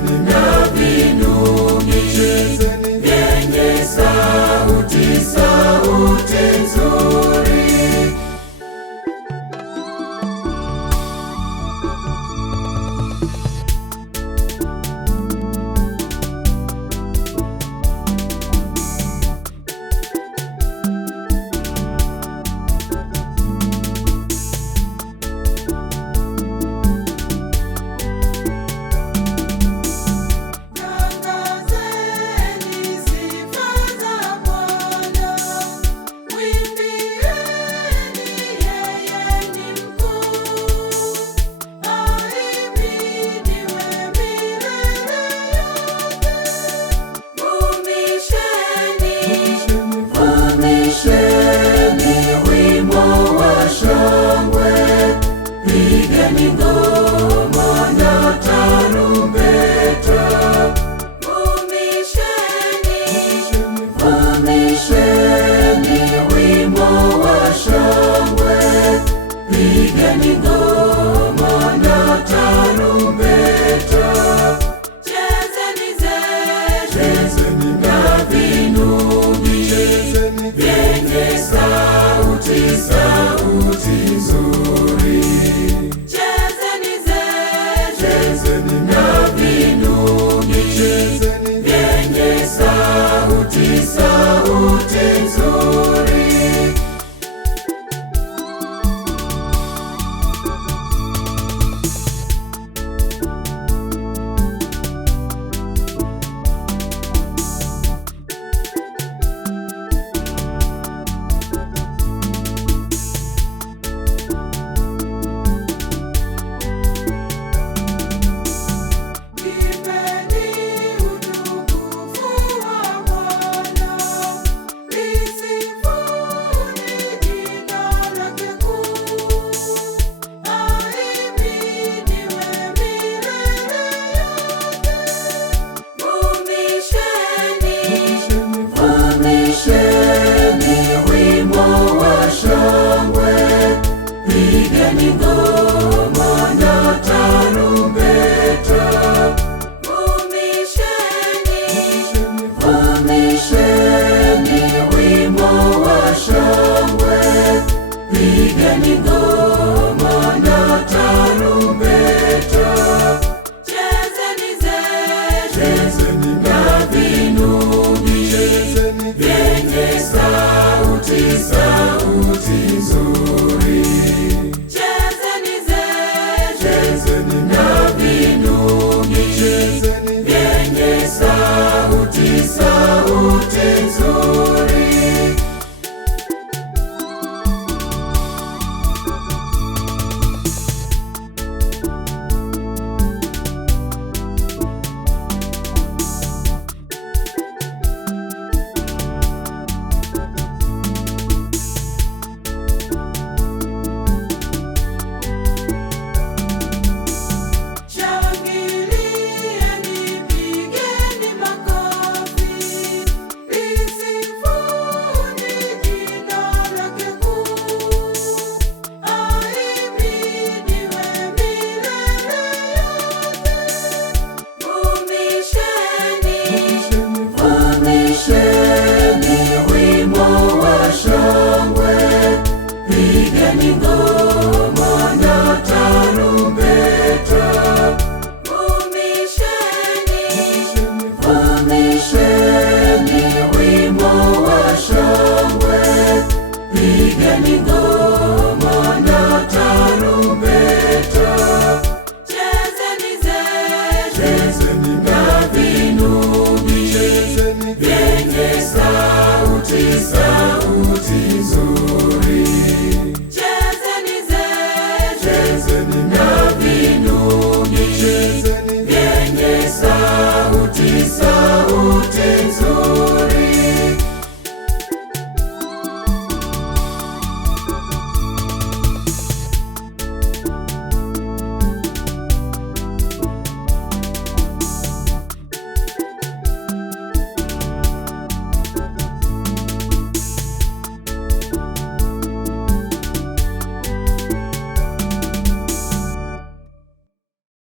na vinubi vyenye sauti nzuri. Pigeni ngoma na tarumbeta, vumisheni wimbo wa shangwe. Pigeni ngoma na tarumbeta, chezeni na vinubi vyenye sauti nzuri. Na vinubi vyenye sauti nzuri. Pigeni ngoma na tarumbeta, vumisheni wimbo wa shangwe. Pigeni ngoma na tarumbeta, chezeni na vinubi vyenye sauti nzuri. Na vinubi vyenye sauti nzuri. Pigeni ngoma na tarumbeta, vumisheni wimbo wa shangwe. Pigeni ngoma na tarumbeta, chezeni na vinubi vyenye sauti